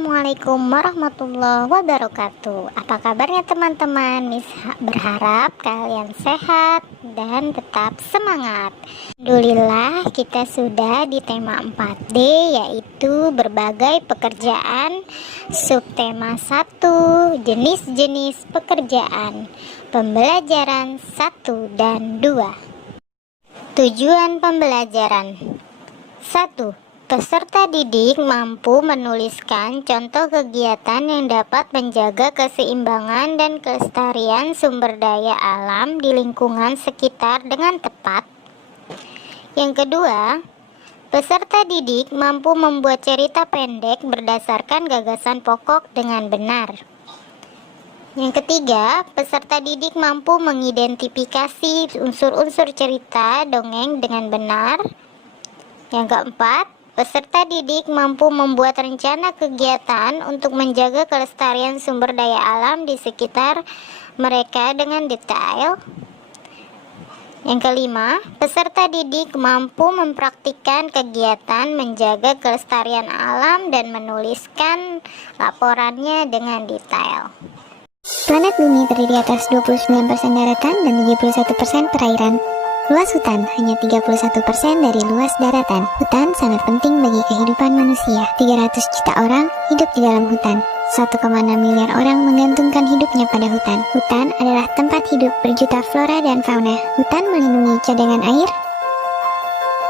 Assalamualaikum warahmatullahi wabarakatuh. Apa kabarnya teman-teman? Berharap kalian sehat dan tetap semangat. Alhamdulillah kita sudah di tema 4D, yaitu berbagai pekerjaan. Subtema 1, jenis-jenis pekerjaan. Pembelajaran 1 dan 2. Tujuan pembelajaran 1. Peserta didik mampu menuliskan contoh kegiatan yang dapat menjaga keseimbangan dan kelestarian sumber daya alam di lingkungan sekitar dengan tepat. Yang kedua, peserta didik mampu membuat cerita pendek berdasarkan gagasan pokok dengan benar. Yang ketiga, peserta didik mampu mengidentifikasi unsur-unsur cerita dongeng dengan benar. Yang keempat, peserta didik mampu membuat rencana kegiatan untuk menjaga kelestarian sumber daya alam di sekitar mereka dengan detail. Yang kelima, peserta didik mampu mempraktikkan kegiatan menjaga kelestarian alam dan menuliskan laporannya dengan detail. Planet Bumi terdiri atas 29% daratan dan 71% perairan. Luas hutan hanya 31% dari luas daratan. Hutan sangat penting bagi kehidupan manusia. 300 juta orang hidup di dalam hutan. 1,6 miliar orang menggantungkan hidupnya pada hutan. Hutan adalah tempat hidup berjuta flora dan fauna. Hutan melindungi cadangan air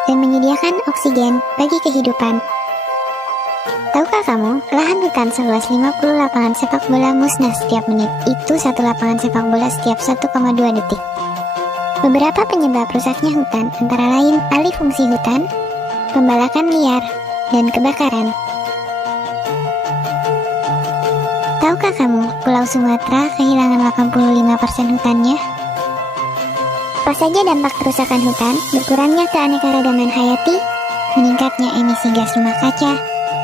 dan menyediakan oksigen bagi kehidupan. Tahukah kamu, lahan hutan seluas 50 lapangan sepak bola musnah setiap menit. Itu satu lapangan sepak bola setiap 1,2 detik. Beberapa penyebab rusaknya hutan antara lain alih fungsi hutan, pembalakan liar, dan kebakaran. Tahukah kamu, Pulau Sumatera kehilangan 85% hutannya? Apa saja dampak kerusakan hutan? Berkurangnya keanekaragaman hayati, meningkatnya emisi gas rumah kaca,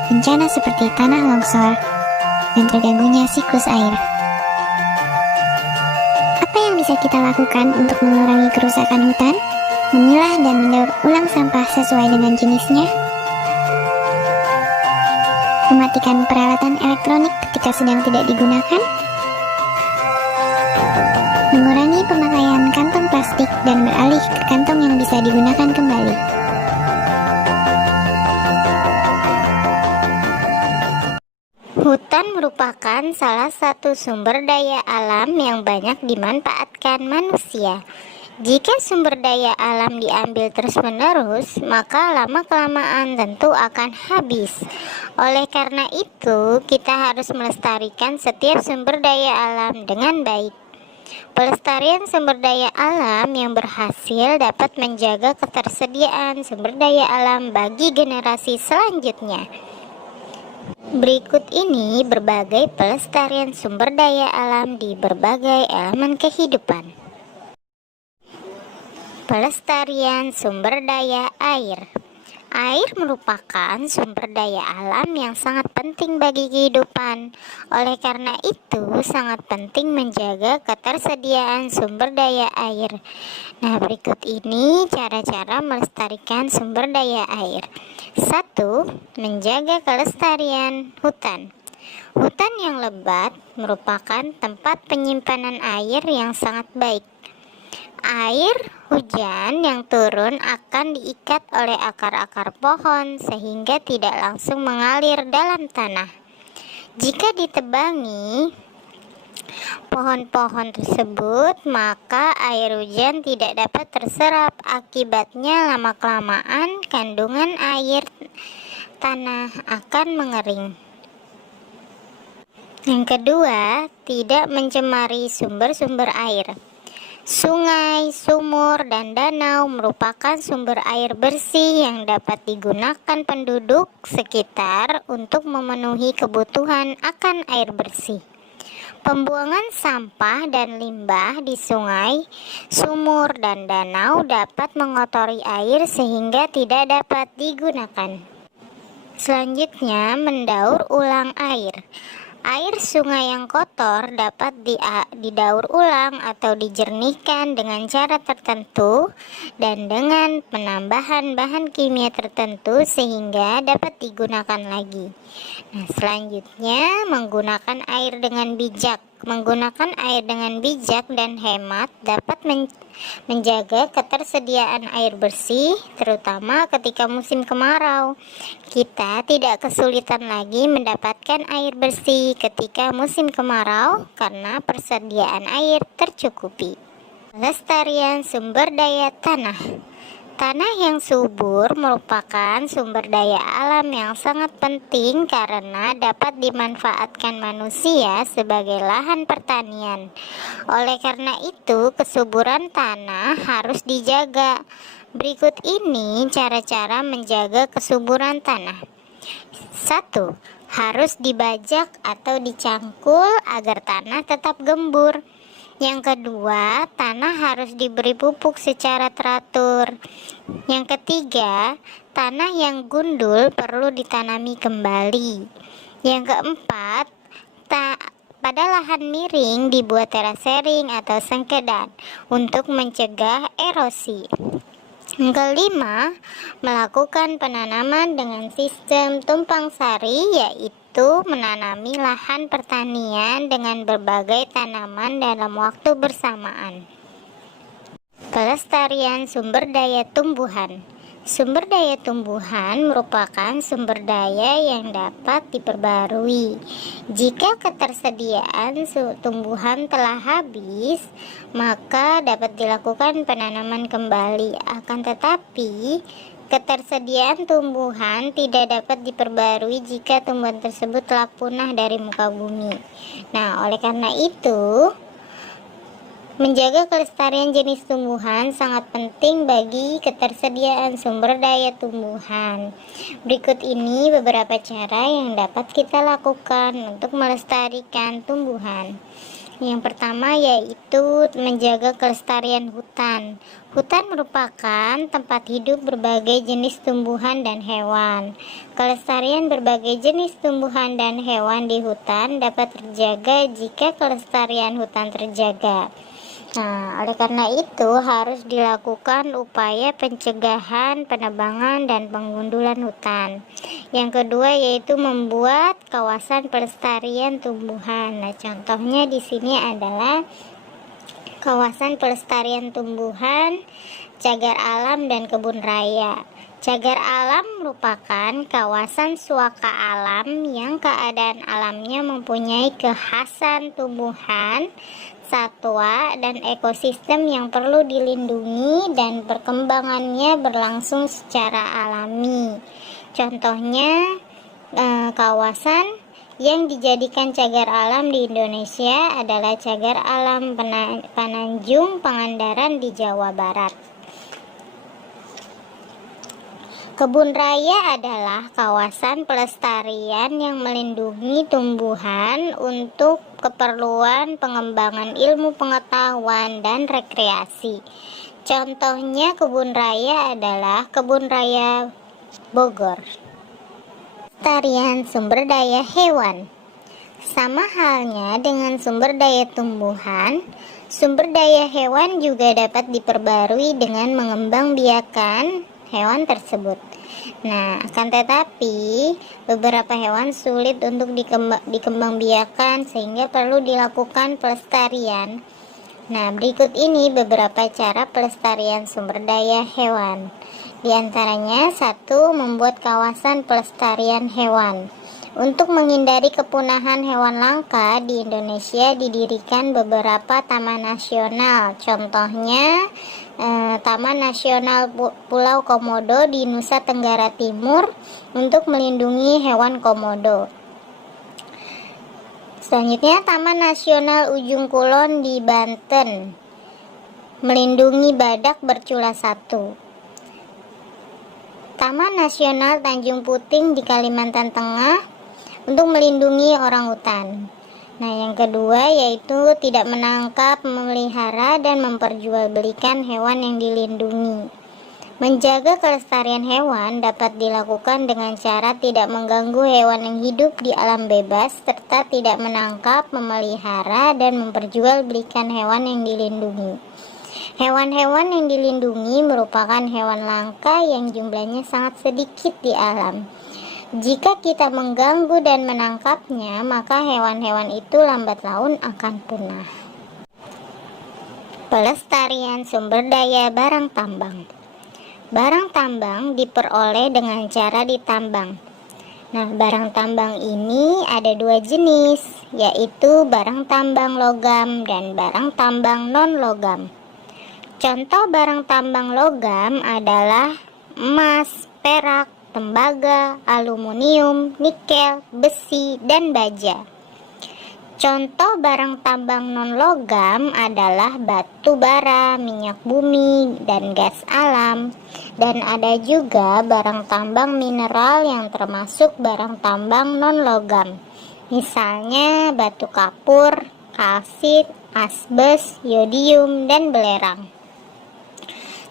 bencana seperti tanah longsor, dan terganggunya siklus air. Apa yang bisa kita lakukan untuk mengurangi kerusakan hutan? Memilah dan mendaur ulang sampah sesuai dengan jenisnya. Mematikan peralatan elektronik ketika sedang tidak digunakan. Mengurangi pemakaian kantong plastik dan beralih ke kantong yang bisa digunakan kembali. Hutan merupakan salah satu sumber daya alam yang banyak dimanfaatkan manusia. Jika sumber daya alam diambil terus-menerus, maka lama-kelamaan tentu akan habis. Oleh karena itu, kita harus melestarikan setiap sumber daya alam dengan baik. Pelestarian sumber daya alam yang berhasil dapat menjaga ketersediaan sumber daya alam bagi generasi selanjutnya. Berikut ini berbagai pelestarian sumber daya alam di berbagai elemen kehidupan. Pelestarian sumber daya air. Air merupakan sumber daya alam yang sangat penting bagi kehidupan. Oleh karena itu, sangat penting menjaga ketersediaan sumber daya air. Nah, berikut ini cara-cara melestarikan sumber daya air. 1. Menjaga kelestarian hutan. Hutan yang lebat merupakan tempat penyimpanan air yang sangat baik. Air hujan yang turun akan diikat oleh akar-akar pohon sehingga tidak langsung mengalir dalam tanah. Jika ditebangi pohon-pohon tersebut, maka air hujan tidak dapat terserap. Akibatnya lama-kelamaan kandungan air tanah akan mengering. Yang kedua, tidak mencemari sumber-sumber air. Sungai, sumur, dan danau merupakan sumber air bersih yang dapat digunakan penduduk sekitar untuk memenuhi kebutuhan akan air bersih. Pembuangan sampah dan limbah di sungai, sumur, dan danau dapat mengotori air sehingga tidak dapat digunakan. Selanjutnya, mendaur ulang air. Air sungai yang kotor dapat didaur ulang atau dijernihkan dengan cara tertentu dan dengan penambahan bahan kimia tertentu sehingga dapat digunakan lagi. Nah, selanjutnya menggunakan air dengan bijak. Menggunakan air dengan bijak dan hemat dapat menjaga ketersediaan air bersih, terutama ketika musim kemarau. Kita tidak kesulitan lagi mendapatkan air bersih ketika musim kemarau karena persediaan air tercukupi. Pelestarian sumber daya tanah. Tanah yang subur merupakan sumber daya alam yang sangat penting karena dapat dimanfaatkan manusia sebagai lahan pertanian. Oleh karena itu, kesuburan tanah harus dijaga. Berikut ini cara-cara menjaga kesuburan tanah. 1. Harus dibajak atau dicangkul agar tanah tetap gembur. Yang kedua, tanah harus diberi pupuk secara teratur. Yang ketiga, tanah yang gundul perlu ditanami kembali. Yang keempat, pada lahan miring dibuat terasering atau sengkedan untuk mencegah erosi. Yang kelima, melakukan penanaman dengan sistem tumpang sari, yaitu menanami lahan pertanian dengan berbagai tanaman dalam waktu bersamaan. Pelestarian sumber daya tumbuhan. Sumber daya tumbuhan merupakan sumber daya yang dapat diperbarui. Jika ketersediaan tumbuhan telah habis, maka dapat dilakukan penanaman kembali. Akan tetapi, ketersediaan tumbuhan tidak dapat diperbarui jika tumbuhan tersebut telah punah dari muka bumi. Nah, oleh karena itu, menjaga kelestarian jenis tumbuhan sangat penting bagi ketersediaan sumber daya tumbuhan. Berikut ini beberapa cara yang dapat kita lakukan untuk melestarikan tumbuhan. Yang pertama yaitu menjaga kelestarian hutan. Hutan merupakan tempat hidup berbagai jenis tumbuhan dan hewan. Kelestarian berbagai jenis tumbuhan dan hewan di hutan dapat terjaga jika kelestarian hutan terjaga. Nah, oleh karena itu harus dilakukan upaya pencegahan, penebangan, dan penggundulan hutan. Yang kedua yaitu membuat kawasan pelestarian tumbuhan. Nah, contohnya di sini adalah kawasan pelestarian tumbuhan, cagar alam, dan kebun raya. Cagar alam merupakan kawasan suaka alam yang keadaan alamnya mempunyai kekhasan tumbuhan, satwa, dan ekosistem yang perlu dilindungi dan perkembangannya berlangsung secara alami. Contohnya kawasan yang dijadikan cagar alam di Indonesia adalah cagar alam Pananjung Pangandaran di Jawa Barat. Kebun raya adalah kawasan pelestarian yang melindungi tumbuhan untuk keperluan pengembangan ilmu pengetahuan dan rekreasi. Contohnya kebun raya adalah Kebun Raya Bogor. Pelestarian sumber daya hewan. Sama halnya dengan sumber daya tumbuhan, sumber daya hewan juga dapat diperbarui dengan mengembangbiakan hewan tersebut. Nah, akan tetapi beberapa hewan sulit untuk dikembangbiakan sehingga perlu dilakukan pelestarian. Nah, berikut ini beberapa cara pelestarian sumber daya hewan. Di antaranya, 1. Membuat kawasan pelestarian hewan. Untuk menghindari kepunahan hewan langka di Indonesia didirikan beberapa taman nasional. Contohnya Taman Nasional Pulau Komodo di Nusa Tenggara Timur untuk melindungi hewan komodo. Selanjutnya Taman Nasional Ujung Kulon di Banten melindungi badak bercula 1. Taman Nasional Tanjung Puting di Kalimantan Tengah untuk melindungi orangutan. Nah, yang kedua yaitu tidak menangkap, memelihara, dan memperjualbelikan hewan yang dilindungi. Menjaga kelestarian hewan dapat dilakukan dengan cara tidak mengganggu hewan yang hidup di alam bebas, serta tidak menangkap, memelihara, dan memperjualbelikan hewan yang dilindungi. Hewan-hewan yang dilindungi merupakan hewan langka yang jumlahnya sangat sedikit di alam. Jika kita mengganggu dan menangkapnya, maka hewan-hewan itu lambat laun akan punah. Pelestarian sumber daya barang tambang. Barang tambang diperoleh dengan cara ditambang. Nah, barang tambang ini ada dua jenis, yaitu barang tambang logam dan barang tambang non-logam. Contoh barang tambang logam adalah emas, perak, tembaga, aluminium, nikel, besi, dan baja. Contoh barang tambang non-logam adalah batu bara, minyak bumi, dan gas alam. Dan ada juga barang tambang mineral yang termasuk barang tambang non-logam. Misalnya batu kapur, kalsit, asbes, yodium, dan belerang.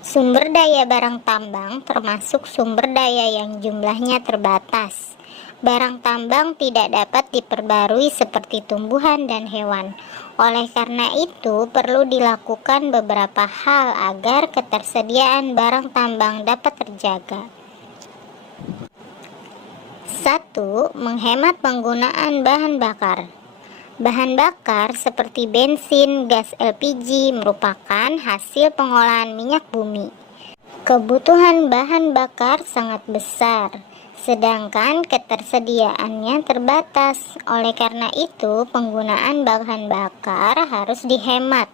Sumber daya barang tambang termasuk sumber daya yang jumlahnya terbatas. Barang tambang tidak dapat diperbarui seperti tumbuhan dan hewan. Oleh karena itu, perlu dilakukan beberapa hal agar ketersediaan barang tambang dapat terjaga. 1. Menghemat penggunaan bahan bakar. Bahan bakar seperti bensin, gas LPG merupakan hasil pengolahan minyak bumi. Kebutuhan bahan bakar sangat besar, sedangkan ketersediaannya terbatas. Oleh karena itu, penggunaan bahan bakar harus dihemat.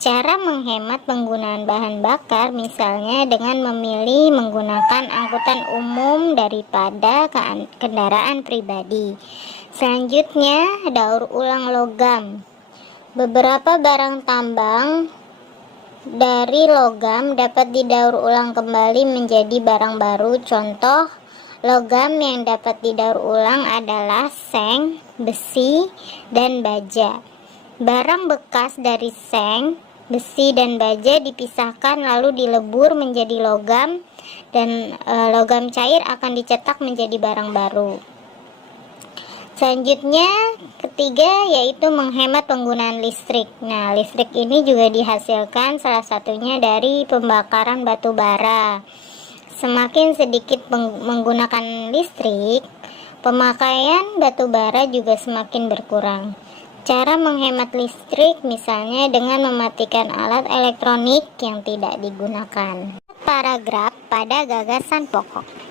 Cara menghemat penggunaan bahan bakar misalnya dengan memilih menggunakan angkutan umum daripada kendaraan pribadi. Selanjutnya, daur ulang logam. Beberapa barang tambang dari logam dapat didaur ulang kembali menjadi barang baru. Contoh logam yang dapat didaur ulang adalah seng, besi, dan baja. Barang bekas dari seng, besi, dan baja dipisahkan lalu dilebur menjadi logam, dan logam cair akan dicetak menjadi barang baru. Selanjutnya, ketiga yaitu menghemat penggunaan listrik. Nah, listrik ini juga dihasilkan salah satunya dari pembakaran batu bara. Semakin sedikit menggunakan listrik, pemakaian batu bara juga semakin berkurang. Cara menghemat listrik misalnya dengan mematikan alat elektronik yang tidak digunakan. Paragraf pada gagasan pokok.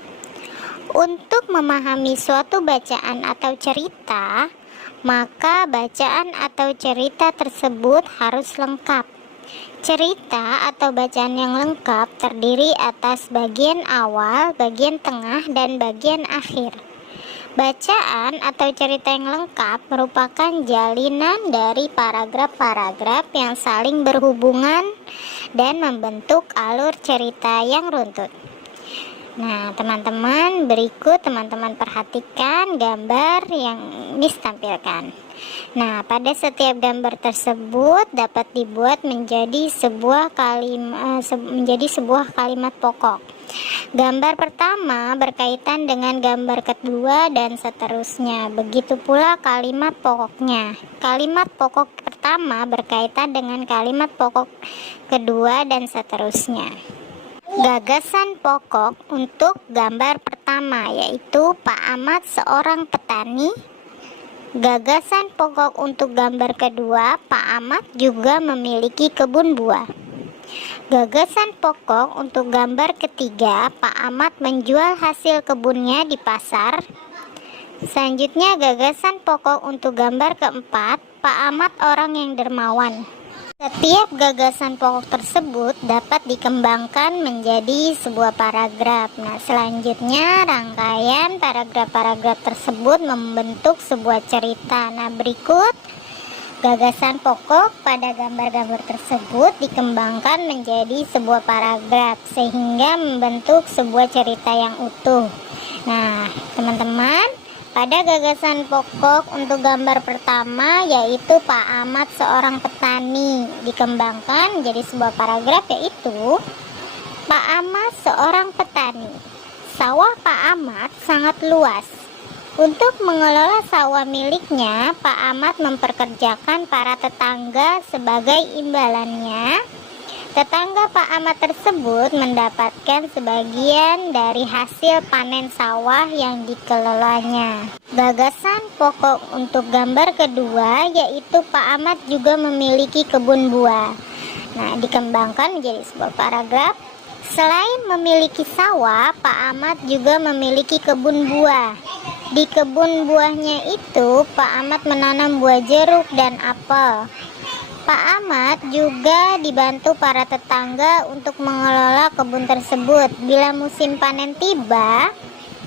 Untuk memahami suatu bacaan atau cerita, maka bacaan atau cerita tersebut harus lengkap. Cerita atau bacaan yang lengkap terdiri atas bagian awal, bagian tengah, dan bagian akhir. Bacaan atau cerita yang lengkap merupakan jalinan dari paragraf-paragraf yang saling berhubungan dan membentuk alur cerita yang runtut. Nah, teman-teman, berikut teman-teman perhatikan gambar yang ditampilkan. Nah, pada setiap gambar tersebut dapat dibuat menjadi sebuah kalimat pokok. Gambar pertama berkaitan dengan gambar kedua dan seterusnya. Begitu pula kalimat pokoknya. Kalimat pokok pertama berkaitan dengan kalimat pokok kedua dan seterusnya. Gagasan pokok untuk gambar pertama yaitu Pak Ahmad seorang petani. Gagasan pokok untuk gambar kedua, Pak Ahmad juga memiliki kebun buah. Gagasan pokok untuk gambar ketiga, Pak Ahmad menjual hasil kebunnya di pasar. Selanjutnya, gagasan pokok untuk gambar keempat, Pak Ahmad orang yang dermawan. Setiap gagasan pokok tersebut dapat dikembangkan menjadi sebuah paragraf. Nah, selanjutnya rangkaian paragraf-paragraf tersebut membentuk sebuah cerita. Nah, berikut gagasan pokok pada gambar-gambar tersebut dikembangkan menjadi sebuah paragraf sehingga membentuk sebuah cerita yang utuh. Nah, teman-teman, pada gagasan pokok untuk gambar pertama yaitu Pak Ahmad seorang petani dikembangkan menjadi sebuah paragraf yaitu Pak Ahmad seorang petani. Sawah Pak Ahmad sangat luas. Untuk mengelola sawah miliknya, Pak Ahmad memperkerjakan para tetangga sebagai imbalannya. Tetangga Pak Ahmad tersebut mendapatkan sebagian dari hasil panen sawah yang dikelolanya. Gagasan pokok untuk gambar kedua yaitu Pak Ahmad juga memiliki kebun buah. Nah, dikembangkan menjadi sebuah paragraf. Selain memiliki sawah, Pak Ahmad juga memiliki kebun buah. Di kebun buahnya itu, Pak Ahmad menanam buah jeruk dan apel. Pak Ahmad juga dibantu para tetangga untuk mengelola kebun tersebut. Bila musim panen tiba,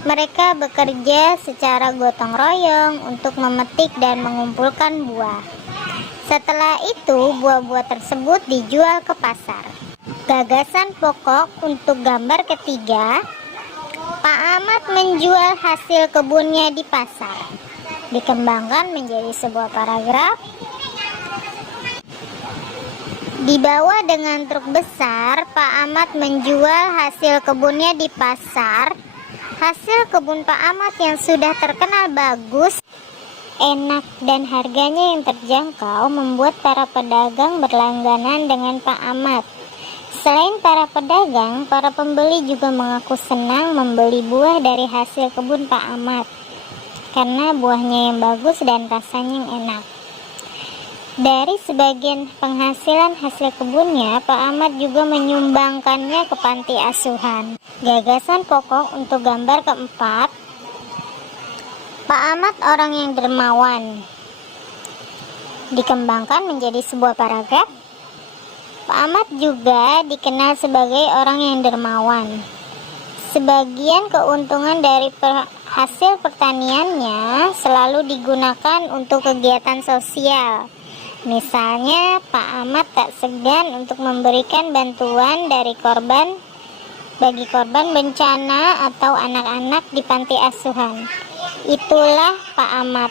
mereka bekerja secara gotong royong untuk memetik dan mengumpulkan buah. Setelah itu, buah-buah tersebut dijual ke pasar. Gagasan pokok untuk gambar ketiga, Pak Ahmad menjual hasil kebunnya di pasar. Dikembangkan menjadi sebuah paragraf. Dibawa dengan truk besar, Pak Ahmad menjual hasil kebunnya di pasar. Hasil kebun Pak Ahmad yang sudah terkenal bagus, enak dan harganya yang terjangkau membuat para pedagang berlangganan dengan Pak Ahmad. Selain para pedagang, para pembeli juga mengaku senang membeli buah dari hasil kebun Pak Ahmad karena buahnya yang bagus dan rasanya yang enak. Dari sebagian penghasilan hasil kebunnya, Pak Ahmad juga menyumbangkannya ke panti asuhan. Gagasan pokok untuk gambar keempat, Pak Ahmad orang yang dermawan. Dikembangkan menjadi sebuah paragraf. Pak Ahmad juga dikenal sebagai orang yang dermawan. Sebagian keuntungan dari hasil pertaniannya selalu digunakan untuk kegiatan sosial. Misalnya, Pak Ahmad tak segan untuk memberikan bantuan bagi korban bencana atau anak-anak di panti asuhan. Itulah Pak Ahmad,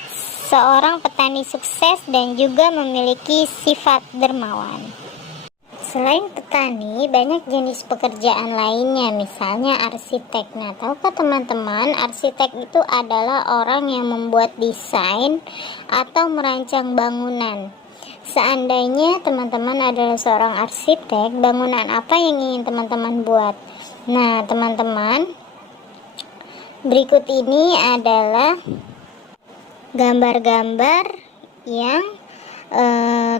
seorang petani sukses dan juga memiliki sifat dermawan. Selain petani, banyak jenis pekerjaan lainnya, misalnya arsitek. Nah, tahukah teman-teman, arsitek itu adalah orang yang membuat desain atau merancang bangunan. Seandainya teman-teman adalah seorang arsitek, bangunan apa yang ingin teman-teman buat? Nah, teman-teman, berikut ini adalah gambar-gambar yang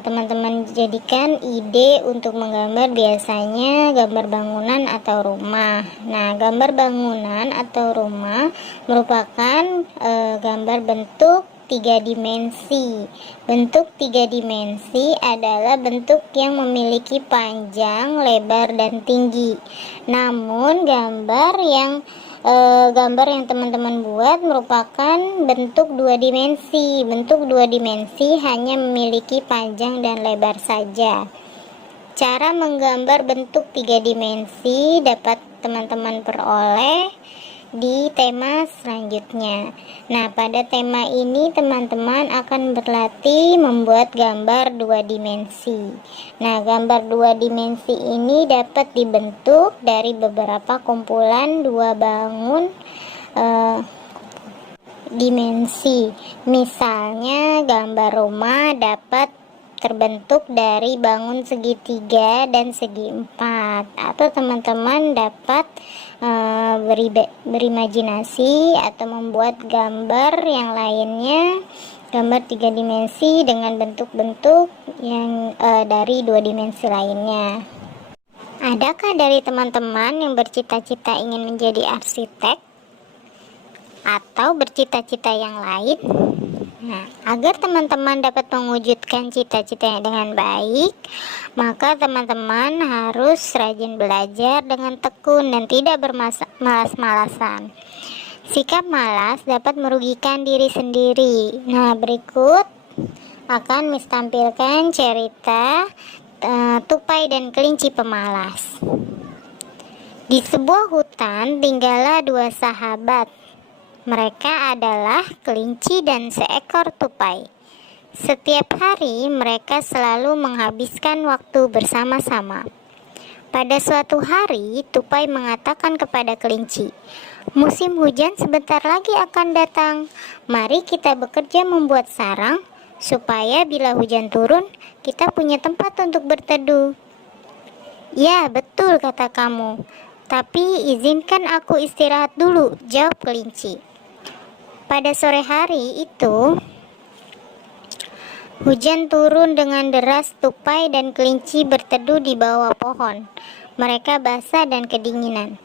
teman-teman jadikan ide untuk menggambar, biasanya gambar bangunan atau rumah. Nah, gambar bangunan atau rumah merupakan gambar bentuk 3 dimensi. Bentuk 3 dimensi adalah bentuk yang memiliki panjang, lebar, dan tinggi. Namun gambar yang teman-teman buat merupakan bentuk 2 dimensi. Bentuk 2 dimensi hanya memiliki panjang dan lebar saja. Cara menggambar bentuk 3 dimensi dapat teman-teman peroleh di tema selanjutnya. Nah, pada tema ini teman-teman akan berlatih membuat gambar 2 dimensi. Nah, gambar 2 dimensi ini dapat dibentuk dari beberapa kumpulan 2 bangun dimensi. Misalnya, gambar rumah dapat terbentuk dari bangun segitiga dan segi 4, atau teman-teman dapat berimajinasi atau membuat gambar yang lainnya, gambar 3 dimensi dengan bentuk-bentuk yang dari 2 dimensi lainnya. Adakah dari teman-teman yang bercita-cita ingin menjadi arsitek atau bercita-cita yang lain? Nah, agar teman-teman dapat mewujudkan cita-citanya dengan baik, maka teman-teman harus rajin belajar dengan tekun dan tidak bermalas-malasan. Sikap malas dapat merugikan diri sendiri. Nah, berikut akan Miss tampilkan cerita tupai dan kelinci pemalas. Di sebuah hutan tinggallah 2 sahabat. Mereka adalah kelinci dan seekor tupai. Setiap hari mereka selalu menghabiskan waktu bersama-sama. Pada suatu hari, Tupai mengatakan kepada kelinci, "Musim hujan sebentar lagi akan datang. Mari kita bekerja membuat sarang, supaya bila hujan turun, kita punya tempat untuk berteduh." "Ya, betul," kata kamu. "Tapi izinkan aku istirahat dulu," jawab kelinci. Pada sore hari itu, hujan turun dengan deras. Tupai dan kelinci berteduh di bawah pohon. Mereka basah dan kedinginan.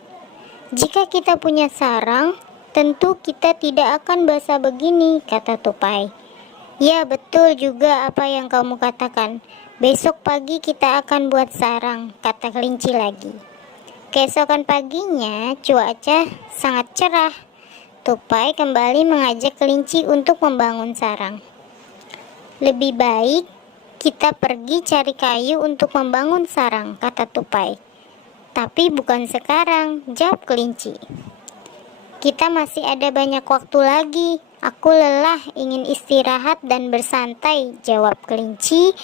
"Jika kita punya sarang, tentu kita tidak akan basah begini," kata Tupai. "Ya, betul juga apa yang kamu katakan. Besok pagi kita akan buat sarang," kata kelinci lagi. Keesokan paginya, cuaca sangat cerah. Tupai kembali mengajak kelinci untuk membangun sarang. "Lebih baik kita pergi cari kayu untuk membangun sarang," kata Tupai. "Tapi bukan sekarang," jawab kelinci. "Kita masih ada banyak waktu lagi. Aku lelah, ingin istirahat dan bersantai," jawab kelinci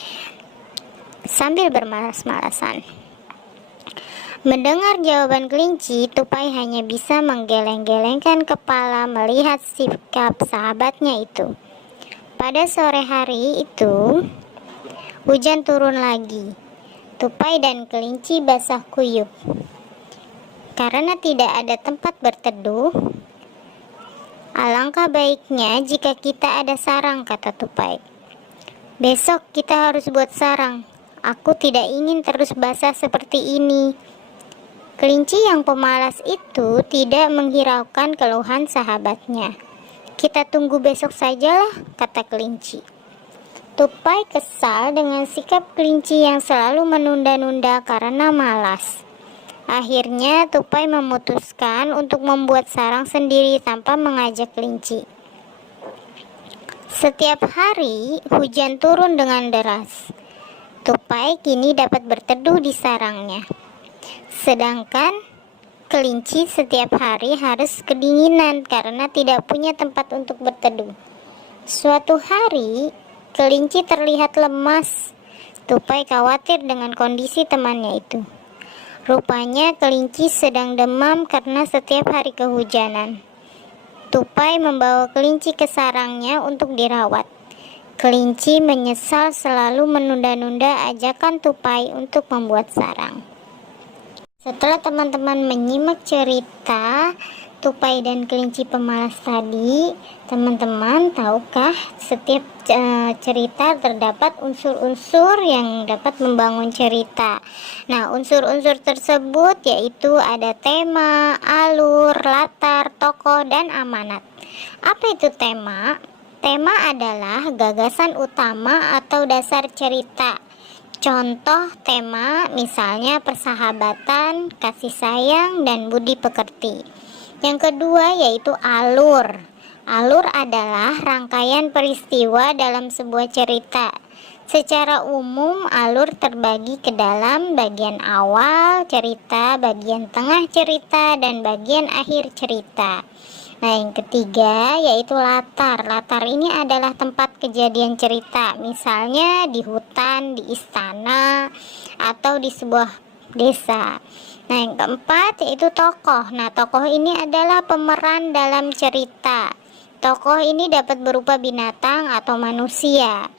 sambil bermalas-malasan. Mendengar jawaban kelinci, Tupai hanya bisa menggeleng-gelengkan kepala melihat sikap sahabatnya itu. Pada sore hari itu, hujan turun lagi. Tupai dan kelinci basah kuyup. Karena tidak ada tempat berteduh, alangkah baiknya jika kita ada sarang, kata Tupai. "Besok kita harus buat sarang. Aku tidak ingin terus basah seperti ini." Kelinci yang pemalas itu tidak menghiraukan keluhan sahabatnya. "Kita tunggu besok sajalah," kata kelinci. Tupai kesal dengan sikap kelinci yang selalu menunda-nunda karena malas. Akhirnya Tupai memutuskan untuk membuat sarang sendiri tanpa mengajak kelinci. Setiap hari hujan turun dengan deras. Tupai kini dapat berteduh di sarangnya. Sedangkan kelinci setiap hari harus kedinginan karena tidak punya tempat untuk berteduh. Suatu hari, kelinci terlihat lemas. Tupai khawatir dengan kondisi temannya itu. Rupanya kelinci sedang demam karena setiap hari kehujanan. Tupai membawa kelinci ke sarangnya untuk dirawat. Kelinci menyesal selalu menunda-nunda ajakan Tupai untuk membuat sarang. Setelah teman-teman menyimak cerita Tupai dan kelinci pemalas tadi, teman-teman tahukah setiap cerita terdapat unsur-unsur yang dapat membangun cerita. Nah, unsur-unsur tersebut yaitu ada tema, alur, latar, tokoh, dan amanat. Apa itu tema? Tema adalah gagasan utama atau dasar cerita. Contoh tema misalnya persahabatan, kasih sayang, dan budi pekerti. Yang kedua yaitu alur. Alur adalah rangkaian peristiwa dalam sebuah cerita. Secara umum alur terbagi ke dalam bagian awal cerita, bagian tengah cerita, dan bagian akhir cerita. Nah, yang ketiga yaitu latar. Latar ini adalah tempat kejadian cerita, misalnya di hutan, di istana, atau di sebuah desa. Nah, yang keempat yaitu tokoh. Nah, tokoh ini adalah pemeran dalam cerita. Tokoh ini dapat berupa binatang atau manusia.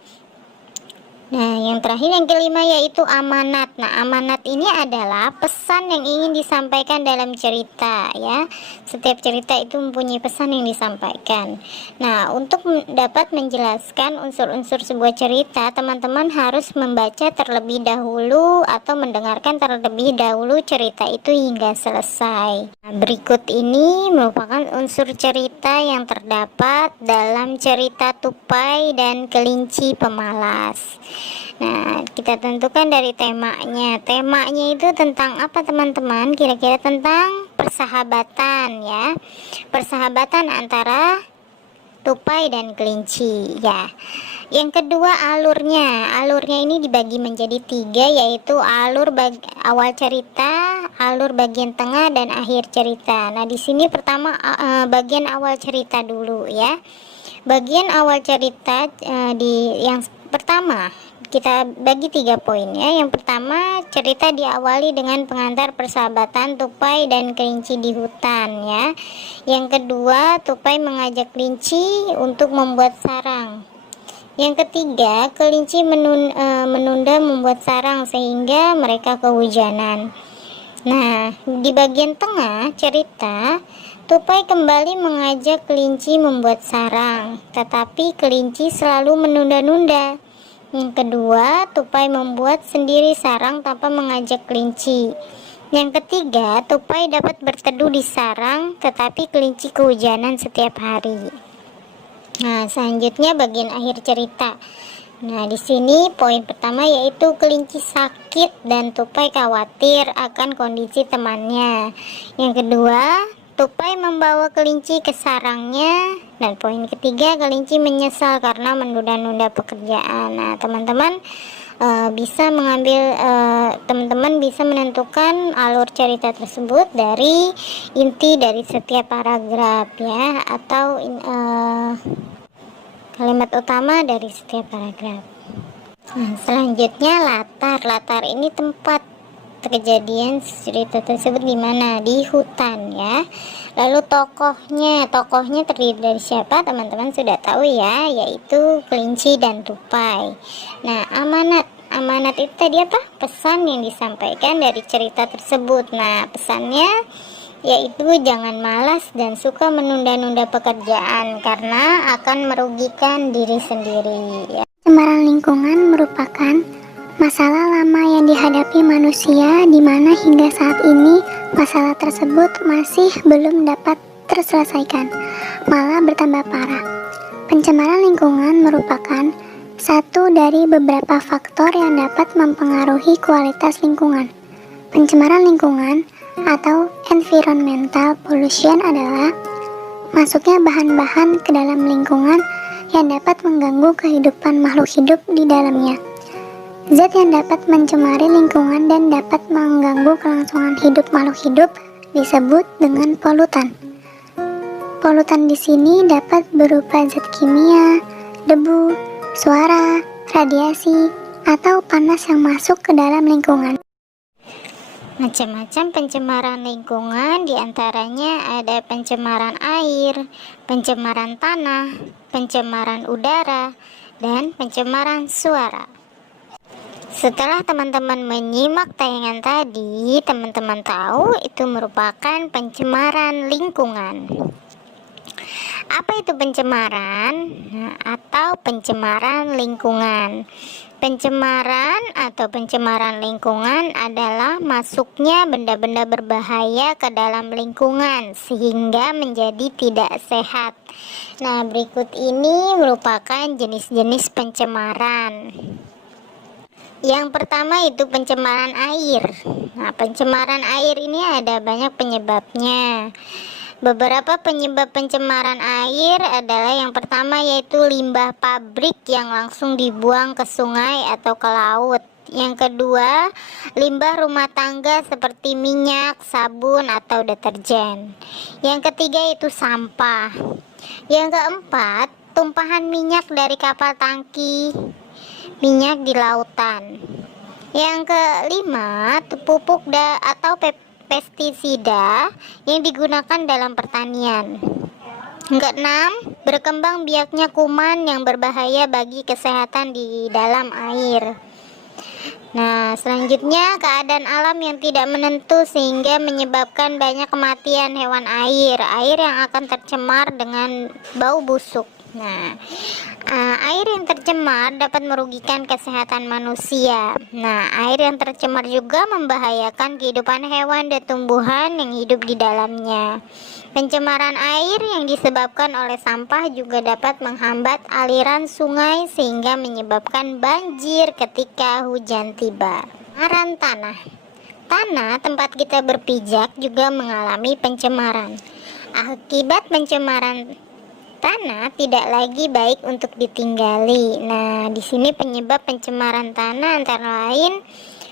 Nah, yang terakhir yang kelima yaitu amanat. Nah, amanat ini adalah pesan yang ingin disampaikan dalam cerita ya. Setiap cerita itu mempunyai pesan yang disampaikan. Nah, untuk dapat menjelaskan unsur-unsur sebuah cerita, teman-teman harus membaca terlebih dahulu atau mendengarkan terlebih dahulu cerita itu hingga selesai. Nah, berikut ini merupakan unsur cerita yang terdapat dalam cerita Tupai dan Kelinci Pemalas. Nah, kita tentukan dari temanya. Temanya itu tentang apa, teman-teman? Kira-kira tentang persahabatan ya. Persahabatan antara Tupai dan kelinci ya. Yang kedua alurnya. Alurnya ini dibagi menjadi 3, yaitu alur awal cerita, alur bagian tengah, dan akhir cerita. Nah, di sini pertama bagian awal cerita dulu ya. Bagian awal cerita di yang pertama kita bagi 3 poin ya. Yang pertama, cerita diawali dengan pengantar persahabatan tupai dan kelinci di hutan ya. Yang kedua, tupai mengajak kelinci untuk membuat sarang. Yang ketiga, kelinci menunda membuat sarang sehingga mereka kehujanan. Nah, di bagian tengah cerita, tupai kembali mengajak kelinci membuat sarang, tetapi kelinci selalu menunda-nunda. Yang kedua, tupai membuat sendiri sarang tanpa mengajak kelinci. Yang ketiga, tupai dapat berteduh di sarang, tetapi kelinci kehujanan setiap hari. Nah, selanjutnya bagian akhir cerita. Nah, di sini poin pertama yaitu kelinci sakit dan tupai khawatir akan kondisi temannya. Yang kedua, tupai membawa kelinci ke sarangnya. Dan poin ketiga, kelinci menyesal karena menunda-nunda pekerjaan. Nah, teman-teman teman-teman bisa menentukan alur cerita tersebut dari inti dari setiap paragraf ya, atau kalimat utama dari setiap paragraf. Nah, selanjutnya latar ini tempat kejadian cerita tersebut di mana? Di hutan ya. Lalu tokohnya terdiri dari siapa? Teman-teman sudah tahu ya, yaitu kelinci dan tupai. Nah, amanat itu tadi apa? Pesan yang disampaikan dari cerita tersebut. Nah, pesannya yaitu jangan malas dan suka menunda-nunda pekerjaan karena akan merugikan diri sendiri ya. Pencemaran lingkungan merupakan masalah lama yang dihadapi manusia, di mana hingga saat ini masalah tersebut masih belum dapat terselesaikan, malah bertambah parah. Pencemaran lingkungan merupakan satu dari beberapa faktor yang dapat mempengaruhi kualitas lingkungan. Pencemaran lingkungan atau environmental pollution adalah masuknya bahan-bahan ke dalam lingkungan yang dapat mengganggu kehidupan makhluk hidup di dalamnya. Zat yang dapat mencemari lingkungan dan dapat mengganggu kelangsungan hidup makhluk hidup disebut dengan polutan. Polutan di sini dapat berupa zat kimia, debu, suara, radiasi, atau panas yang masuk ke dalam lingkungan. Macam-macam pencemaran lingkungan, diantaranya ada pencemaran air, pencemaran tanah, pencemaran udara, dan pencemaran suara. Setelah teman-teman menyimak tayangan tadi, teman-teman tahu itu merupakan pencemaran lingkungan. Apa itu pencemaran? Atau pencemaran lingkungan? Pencemaran atau pencemaran lingkungan adalah masuknya benda-benda berbahaya ke dalam lingkungan sehingga menjadi tidak sehat. Nah, berikut ini merupakan jenis-jenis pencemaran. Yang pertama itu pencemaran air. Nah, pencemaran air ini ada banyak penyebabnya. Beberapa penyebab pencemaran air adalah yang pertama yaitu limbah pabrik yang langsung dibuang ke sungai atau ke laut. Yang kedua, limbah rumah tangga seperti minyak, sabun, atau deterjen. Yang ketiga itu sampah. Yang keempat, tumpahan minyak dari kapal tangki minyak di lautan. Yang kelima, pupuk atau pestisida yang digunakan dalam pertanian. Yang keenam, berkembang biaknya kuman yang berbahaya bagi kesehatan di dalam air. Nah, selanjutnya keadaan alam yang tidak menentu sehingga menyebabkan banyak kematian hewan air yang akan tercemar dengan bau busuk. Nah, air yang tercemar dapat merugikan kesehatan manusia. Nah, air yang tercemar juga membahayakan kehidupan hewan dan tumbuhan yang hidup di dalamnya. Pencemaran air yang disebabkan oleh sampah juga dapat menghambat aliran sungai sehingga menyebabkan banjir ketika hujan tiba. Pencemaran tanah. Tanah tempat kita berpijak juga mengalami pencemaran. Akibat pencemaran tanah tidak lagi baik untuk ditinggali. Nah, di sini penyebab pencemaran tanah antara lain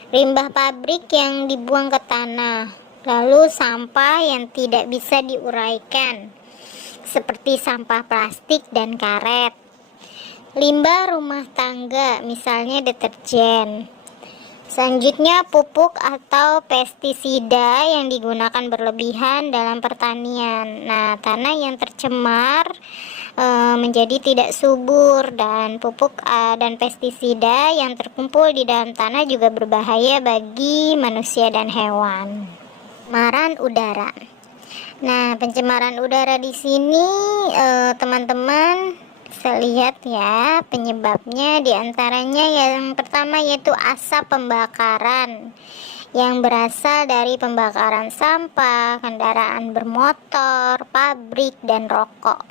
limbah pabrik yang dibuang ke tanah, lalu sampah yang tidak bisa diuraikan seperti sampah plastik dan karet. limbah rumah tangga, misalnya deterjen. Selanjutnya, pupuk atau pestisida yang digunakan berlebihan dalam pertanian. Nah, tanah yang tercemar menjadi tidak subur, dan pupuk dan pestisida yang terkumpul di dalam tanah juga berbahaya bagi manusia dan hewan. Pencemaran udara. Nah, pencemaran udara di sini teman-teman bisa lihat ya, penyebabnya diantaranya yang pertama yaitu asap pembakaran yang berasal dari pembakaran sampah, kendaraan bermotor, pabrik, dan rokok.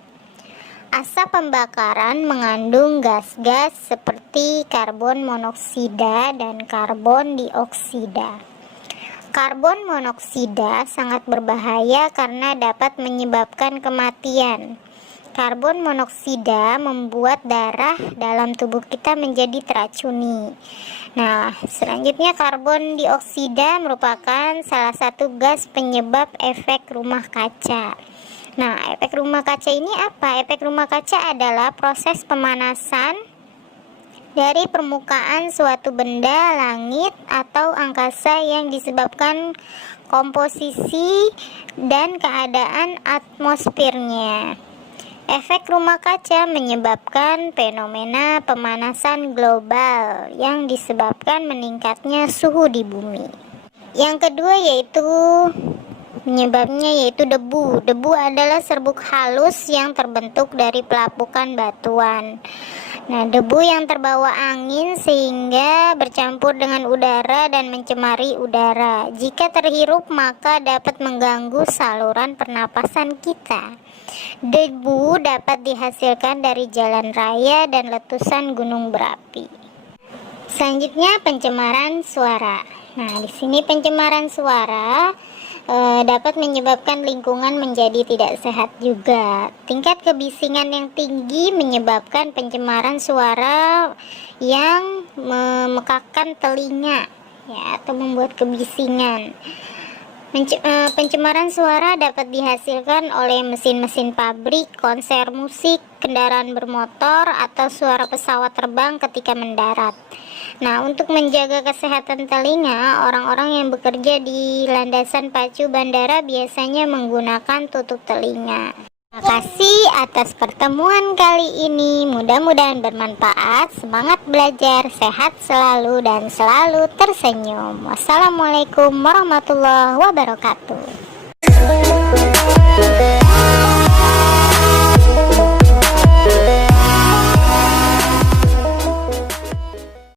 Asap pembakaran mengandung gas-gas seperti karbon monoksida dan karbon dioksida. Karbon monoksida sangat berbahaya karena dapat menyebabkan kematian. Karbon monoksida membuat darah dalam tubuh kita menjadi teracuni. Nah, selanjutnya karbon dioksida merupakan salah satu gas penyebab efek rumah kaca. Nah, efek rumah kaca ini apa? Efek rumah kaca adalah proses pemanasan dari permukaan suatu benda, langit, atau angkasa yang disebabkan komposisi dan keadaan atmosfernya. Efek rumah kaca menyebabkan fenomena pemanasan global yang disebabkan meningkatnya suhu di bumi. Yang kedua yaitu penyebabnya yaitu debu. Debu adalah serbuk halus yang terbentuk dari pelapukan batuan. Nah, debu yang terbawa angin sehingga bercampur dengan udara dan mencemari udara. Jika terhirup maka dapat mengganggu saluran pernapasan kita. Debu dapat dihasilkan dari jalan raya dan letusan gunung berapi. Selanjutnya pencemaran suara. Nah, di sini pencemaran suara dapat menyebabkan lingkungan menjadi tidak sehat juga. Tingkat kebisingan yang tinggi menyebabkan pencemaran suara yang memekakkan telinga ya, atau membuat kebisingan. Pencemaran suara dapat dihasilkan oleh mesin-mesin pabrik, konser musik, kendaraan bermotor, atau suara pesawat terbang ketika mendarat. Nah, untuk menjaga kesehatan telinga, orang-orang yang bekerja di landasan pacu bandara biasanya menggunakan tutup telinga. Terima kasih atas pertemuan kali ini. Mudah-mudahan bermanfaat. Semangat belajar, sehat selalu, dan selalu tersenyum. Wassalamualaikum warahmatullahi wabarakatuh.